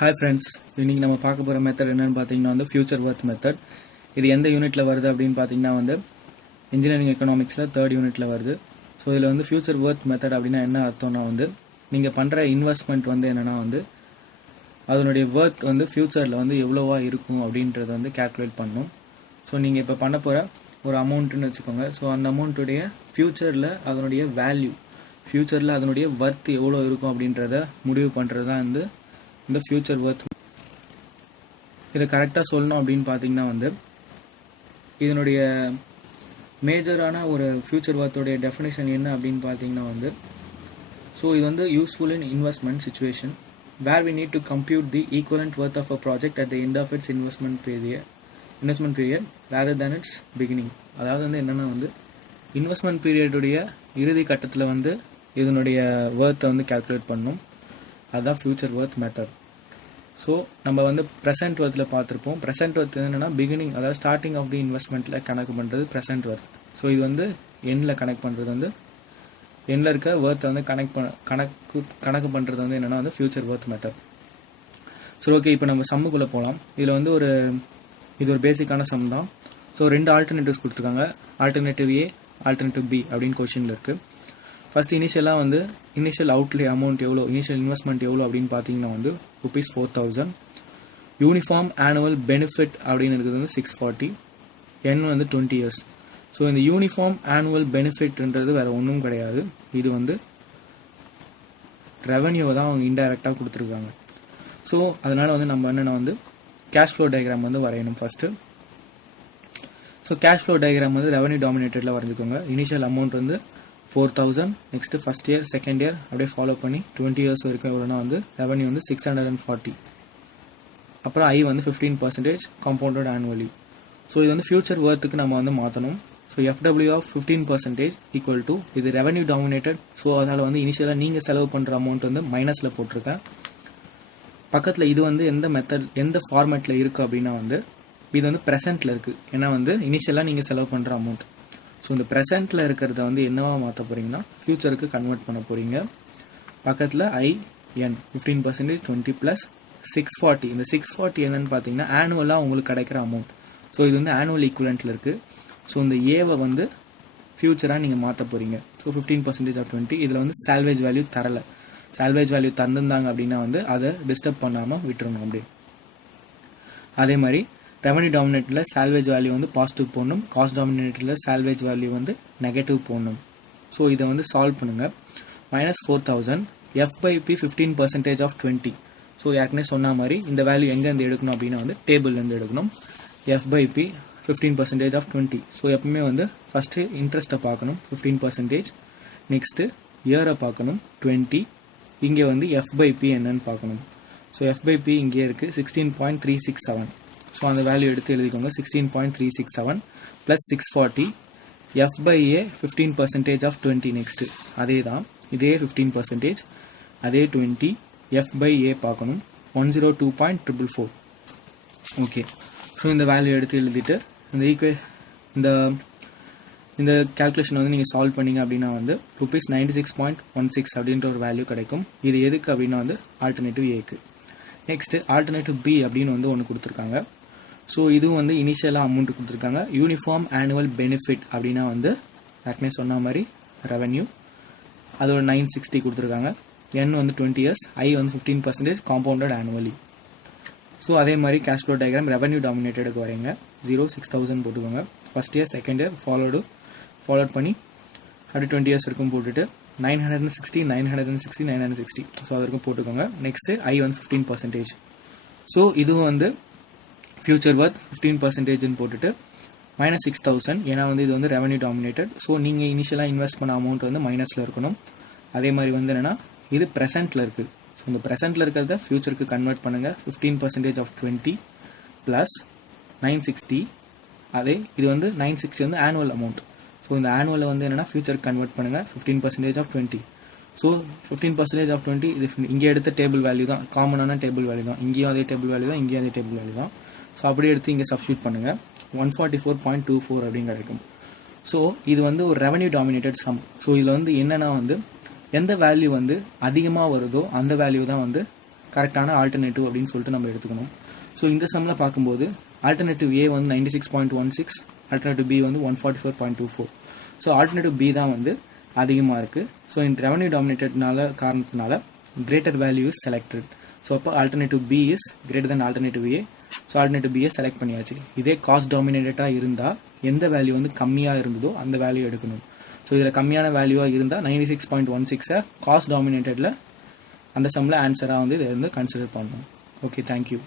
Hi friends, இன்னைக்கு நம்ம பார்க்க போகிற மெத்தட் என்னன்னு பார்த்தீங்கன்னா வந்து ஃபியூச்சர் ஒர்த் மெத்தட். இது எந்த யூனிட்டில் வருது அப்படின்னு பார்த்தீங்கன்னா வந்து இன்ஜினியரிங் எக்கனாமிக்ஸில் 3rd யூனிட்டில் வருது. ஸோ இதில் வந்து ஃபியூச்சர் ஒர்த் மெத்தட் அப்படின்னா என்ன அர்த்தம்னா வந்து நீங்கள் பண்ணுற இன்வெஸ்ட்மெண்ட் வந்து என்னென்னா வந்து அதனுடைய ஒர்த் வந்து ஃப்யூச்சரில் வந்து எவ்வளோவா இருக்கும் அப்படின்றத வந்து கேல்குலேட் பண்ணணும். ஸோ நீங்கள் இப்போ பண்ண போகிற ஒரு அமௌண்ட்டுன்னு வச்சுக்கோங்க. ஸோ அந்த அமௌண்ட்டுடைய ஃப்யூச்சரில் அதனுடைய வேல்யூ, ஃப்யூச்சரில் அதனுடைய ஒர்த் எவ்வளோ இருக்கும் அப்படின்றத முடிவு பண்ணுறது தான் வந்து இந்த ஃபியூச்சர் ஒர்த். இதை கரெக்டாக சொல்லணும் அப்படின்னு பார்த்தீங்கன்னா வந்து இதனுடைய மேஜரான ஒரு ஃபியூச்சர் ஒர்த்தோடைய டெஃபினேஷன் என்ன அப்படின்னு பார்த்தீங்கன்னா வந்து ஸோ இது வந்து useful in investment situation where we need to compute the equivalent worth of a project at the end of its investment period rather than its beginning. அதாவது வந்து என்னென்னா வந்து இன்வெஸ்ட்மெண்ட் பீரியடுடைய இறுதி கட்டத்தில் வந்து இதனுடைய ஒர்த்தை வந்து கேல்குலேட் பண்ணணும். அதுதான் ஃபியூச்சர் ஒர்த் மெத்தட். ஸோ நம்ம வந்து ப்ரெசென்ட் ஒர்த்தில் பார்த்துருப்போம். ப்ரெசென்ட் ஒர்த் என்னென்னா பிகினிங், அதாவது ஸ்டார்டிங் ஆஃப் தி இன்வெஸ்ட்மெண்ட்டில் கணக்கு பண்ணுறது ப்ரெசென்ட் ஒர்த். ஸோ இது வந்து எண்டில் கனெக்ட் பண்ணுறது வந்து எண்டில் இருக்க ஒர்த்தை வந்து கணக்கு பண்ணுறது வந்து என்னென்னா வந்து future worth method. So okay, இப்போ நம்ம சம்முக்குள்ளே போகலாம். இதில் வந்து இது ஒரு பேசிக்கான சம் தான். ஸோ 2 ஆல்டர்னேட்டிவ்ஸ் கொடுத்துருக்காங்க. ஆல்டர்னேட்டிவ் ஏ, ஆல்டர்னேட்டிவ் பி அப்படின்னு கொஷினில் இருக்குது. ஃபர்ஸ்ட் இனிஷியலாக வந்து இனிஷியல் அவுட்லே அமௌண்ட் எவ்வளோ, இனிஷியல் இன்வெஸ்ட்மெண்ட் எவ்வளோ அப்படின்னு பார்த்தீங்கன்னா வந்து ₹4,000. யூனிஃபார்ம் ஆனுவல் பெனிஃபிட் அப்படின்னு இருக்கிறது வந்து 640. என் வந்து 20 years. ஸோ இந்த யூனிஃபார்ம் ஆனுவல் பெனிஃபிட்ன்றது வேறு ஒன்றும் கிடையாது. இது வந்து ரெவன்யூவை தான் அவங்க இன்டைரக்டாக கொடுத்துருக்காங்க. ஸோ அதனால் வந்து நம்ம என்னென்னா வந்து கேஷ் ஃப்ளோ டயக்ராம் வந்து வரையணும் first. So cash flow diagram வந்து ரெவன்யூ டாமினேட்டடில் வரைஞ்சிக்கோங்க. இனிஷியல் அமௌண்ட் வந்து 4,000, next first year, second year அப்படியே ஃபாலோ பண்ணி 20 years வரைக்கும் எவ்வளோனா வந்து ரெவன்யூ வந்து 640. அப்புறம் ஐ வந்து 15% காம்பவுண்டட் ஆனுவலி. ஸோ இது வந்து ஃபியூச்சர் ஒர்த்துக்கு நம்ம வந்து மாற்றணும். So FW of 15% equal to இது ரெவன்யூ டாமினேட்டட். ஸோ அதனால் வந்து இனிஷியலாக நீங்கள் செலவு பண்ணுற அமௌண்ட் வந்து மைனஸில் போட்டிருக்கேன். பக்கத்தில் இது வந்து எந்த ஃபார்மேட்டில் இருக்குது அப்படின்னா வந்து இது வந்து ப்ரெசென்ட்டில் இருக்குது. ஏன்னா வந்து இனிஷியலாக நீங்கள் செலவு பண்ணுற அமௌண்ட். ஸோ இந்த ப்ரெசென்ட்டில் இருக்கிறத வந்து என்னவா மாற்ற போகிறீங்கன்னா ஃபியூச்சருக்கு கன்வெர்ட் பண்ண போகிறீங்க. பக்கத்தில் ஐஎன் 15% 20 + 640. இந்த 640 என்னன்னு பார்த்தீங்கன்னா ஆனுவலாக உங்களுக்கு கிடைக்கிற அமௌண்ட். ஸோ இது வந்து ஆனுவல் ஈக்குவலண்ட்டில் இருக்குது. ஸோ இந்த ஏவை வந்து ஃபியூச்சராக நீங்கள் மாற்ற போகிறீங்க. So 15% of 20. இதில் வந்து சால்வேஜ் வேல்யூ தரலை. சால்வேஜ் வேல்யூ தந்திருந்தாங்க அப்படின்னா வந்து அதை டிஸ்டர்ப் பண்ணாமல் விட்டுருணும் அப்படி. அதே மாதிரி ரெவன்யூ டாமினேட்டரில் சால்வேஜ் வேல்யூ வந்து பாசிட்டிவ் போடணும். காஸ்ட் டாமினேட்டரில் சால்வேஜ் வேல்யூ வந்து நெகட்டிவ் போடணும். ஸோ இதை வந்து சால்வ் பண்ணுங்கள். -4,000 F/P 15% ஆஃப் 20. ஸோ ஏற்கனவே சொன்ன மாதிரி இந்த வேல்யூ எங்கேருந்து எடுக்கணும் அப்படின்னா வந்து டேபிள்லேருந்து எடுக்கணும். F/P 15% of 20. ஸோ எப்பவுமே வந்து ஃபஸ்ட்டு இன்ட்ரெஸ்ட்டை பார்க்கணும் 15%. நெக்ஸ்ட்டு இயரை பார்க்கணும் 20. இங்கே வந்து F/P என்னன்னு பார்க்கணும். ஸோ F/P இங்கே இருக்குது 16.367. ஸோ அந்த வேல்யூ எடுத்து எழுதிக்கோங்க. 16.367 + 640 F/A 15% ஆஃப் 20. நெக்ஸ்ட்டு அதே தான், இதே 15%, அதே 20. F/A பார்க்கணும் 102.444. ஓகே, ஸோ இந்த வேல்யூ எடுத்து எழுதிட்டு இந்த கேல்குலேஷன் வந்து நீங்கள் சால்வ் பண்ணிங்க அப்படின்னா வந்து ₹96.16 அப்படின்ற ஒரு வேல்யூ கிடைக்கும். இது எதுக்கு அப்படின்னா வந்து ஆல்டர்னேட்டிவ் ஏக்கு. நெக்ஸ்ட்டு ஆல்டர்னேட்டிவ் பி அப்படின்னு வந்து ஒன்று கொடுத்துருக்காங்க. ஸோ இதுவும் வந்து இனிஷியலாக அமௌண்ட் கொடுத்துருக்காங்க. யூனிஃபார்ம் ஆனுவல் பெனிஃபிட் அப்படின்னா வந்து ஏற்கனவே சொன்ன மாதிரி ரெவன்யூ, அது ஒரு 960 கொடுத்துருக்காங்க. என் வந்து 20 years, ஐ வந்து 15% காம்பவுண்டட் ஆனுவலி. ஸோ அதே மாதிரி கேஷ் ஃப்ளோ டயக்ராம் ரெவன்யூ டாமினேட்டடுக்கு வரீங்க. 6,000 போட்டுக்கோங்க. First year, second year followed பண்ணி அப்படி 20 years வரைக்கும் போட்டுட்டு 960 ஸோ அது வரைக்கும் போட்டுக்கோங்க. நெக்ஸ்ட்டு ஐ வந்து 15%. ஸோ இதுவும் வந்து ஃபியூச்சர் ஒர்த் 15%ன்னு போட்டுட்டு -6,000. ஏன்னா வந்து இது வந்து ரெவன்யூ டாமினேட்டட். ஸோ நீங்கள் இனிஷியலாக இன்வெஸ்ட் பண்ண அமௌண்ட் வந்து மைனஸில் இருக்கணும். அதே மாதிரி வந்து என்னென்னா இது ப்ரெசென்ட்டில் இருக்குது. ஸோ இந்த ப்ரெசென்ட்டில் இருக்கிறத ஃபியூச்சருக்கு கன்வெர்ட் பண்ணுங்கள். 15% ஆஃப் 20 + 960. அதே இது வந்து 960 வந்து ஆனுவல் அமௌண்ட். ஸோ இந்த ஆனுவலை வந்து என்னென்னா ஃபியூச்சருக்கு கன்வெர்ட் பண்ணுங்கள். 15% ஆஃப் 20. ஸோ 15% ஆஃப் 20 இது இங்கே எடுத்த டேபிள் வேல்யூ தான், காமனான டேபிள் வேல்யூ தான். இங்கேயும் அதே டேபிள் வேல்யூ தான், இங்கேயும் அதே டேபிள் வேல்யூ தான். ஸோ அப்படியே எடுத்து இங்கே சப்ஸ்டியூட் பண்ணுங்கள். 144.24 அப்படின்னு கிடைக்கும். ஸோ இது வந்து ஒரு ரெவன்யூ டாமினேட்டட் சம். ஸோ இதில் வந்து என்னென்னா வந்து எந்த வேல்யூ வந்து அதிகமாக வருதோ அந்த வேல்யூ தான் வந்து கரெக்டான ஆல்டர்னேட்டிவ் அப்படின்னு சொல்லிட்டு நம்ம எடுத்துக்கணும். ஸோ இந்த சம்மில் பார்க்கும்போது ஆல்டர்னேட்டிவ் ஏ வந்து 96.16, ஆல்டர்னேட்டிவ் பி வந்து 144.24. ஸோ ஆல்டர்னேட்டிவ் பி தான் வந்து அதிகமாக இருக்குது. ஸோ இந்த ரெவன்யூ டாமினேட்டட்னால காரணத்தினால greater value is selected. So அப்போ alternative B is greater then alternative A. So alternative பியை செலக்ட் பண்ணியாச்சு. இதே காஸ்ட் டாமினேட்டடாக இருந்தால் எந்த வேல்யூ வந்து கம்மியாக இருந்ததோ அந்த வேல்யூ எடுக்கணும். ஸோ இதில் கம்மியான வேல்யூவாக இருந்தால் 96.16 காஸ்ட் டாமினேட்டடில் அந்த சம்மில் ஆன்சராக வந்து இதை வந்து கன்சிடர் பண்ணணும். Okay, thank you.